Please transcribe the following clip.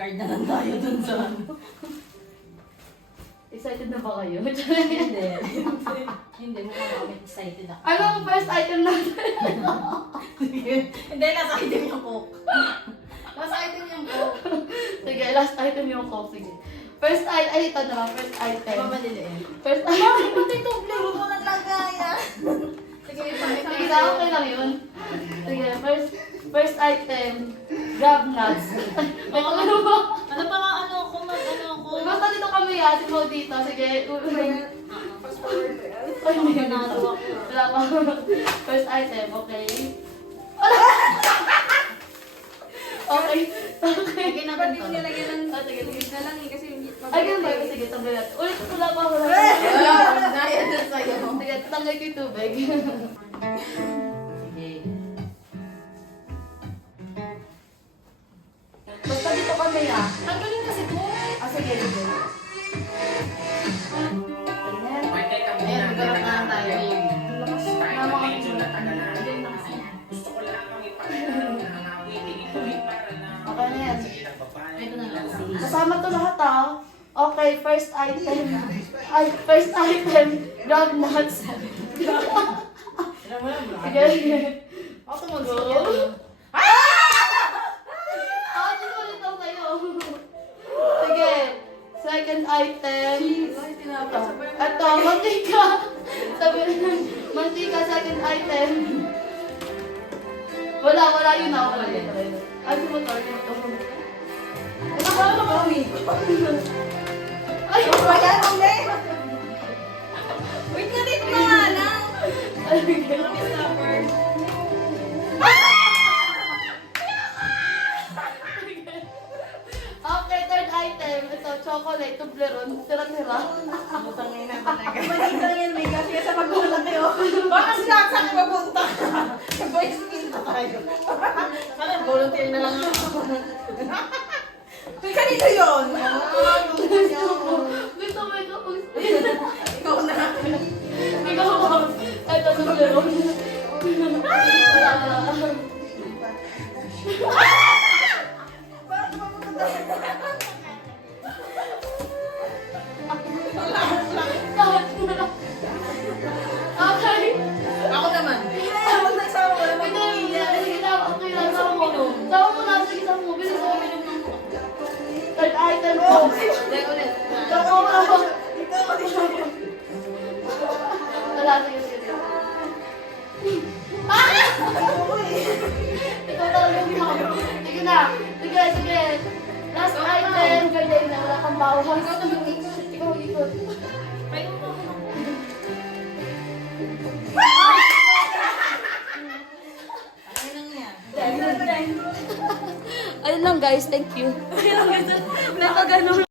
card na lang tayo dun sa ano. Excited na ba kayo? Hindi. Hindi mo kami excited ako. Ano ang first item natin? Hindi, nasa item yung coke. Nasa item yung coke. Sige, last item yung coke. Sige. First item, ay ito naman, first item. Mamaliliin. First item. Pati tuble, huwag mo nang lagay ah. Sige, Sige, sa okay lang yun. Sige, first item, grab nuts. May ano ba? Ano pa nga ano ko, ano ko? Basta dito kami si Mo dito. Sige, ay, hindi ka Nanalo ako. Wala pa. First item, okay. Okay. Okay. Sige na Ba't ba yung nilagyan ng Ah, sige, sige. na lang eh, kasi Ay, ganun ba? Sige, tanggal natin. Ulit, wala pa. Dahil na sa'yo. Sige, tanggal ko yung tubig. Sige. Basta dito kami Tanggalin kasi ko. Sige, sige. May teka muna, Ayan, magkaroon na tayo. Kahit medyo natagalan. Gusto ko lang ang ipakita na ang awitin ito ay para na Okay na yan. sa kinagbabayan. Ito na lang. Kasama to lahat Okay, first item. Ay, first item. Grab nuts. Sige. Ako tumagsiyan. Ulit ako sa'yo. Sige. Second item. Ito, mantika. Sabi na, mantika, second item. Wala yun na. Wala yun. Ay, sumotor. Nakakala ko kami. Ay, Kaya kami. Wait nga dito na nga lang. Okay, third item. Ito, chocolate, Toblerone. Tira-tira. Butangin na talaga. Maganda yan, may kasi sa magulang kayo. Baka sila saan mapunta? Boys, na tayo. Sana volunteer na lang ako. Kanino yun? Gusto mo ikaw. Ikaw na. Ikaw ba? Ito, Toblerone. Wala. Bakit mapupunta sa Okay. Ako naman. Huwag nagsama ko naman. Sige lang, okay lang. Sama mo. Sama mo na. Sige, sama mo. Bilis mo. Third item ko. Hindi, ulit. Sama mo na. Ikaw kasi siya. Wala, sige, sige. Ikaw talaga yung sige na. Sige. Last item. Ganyan na. Wala kang bawas. Ikaw na mag-ikot. Ikaw mag-ikot. Ano lang yan? Ayun lang guys. Thank you. May pag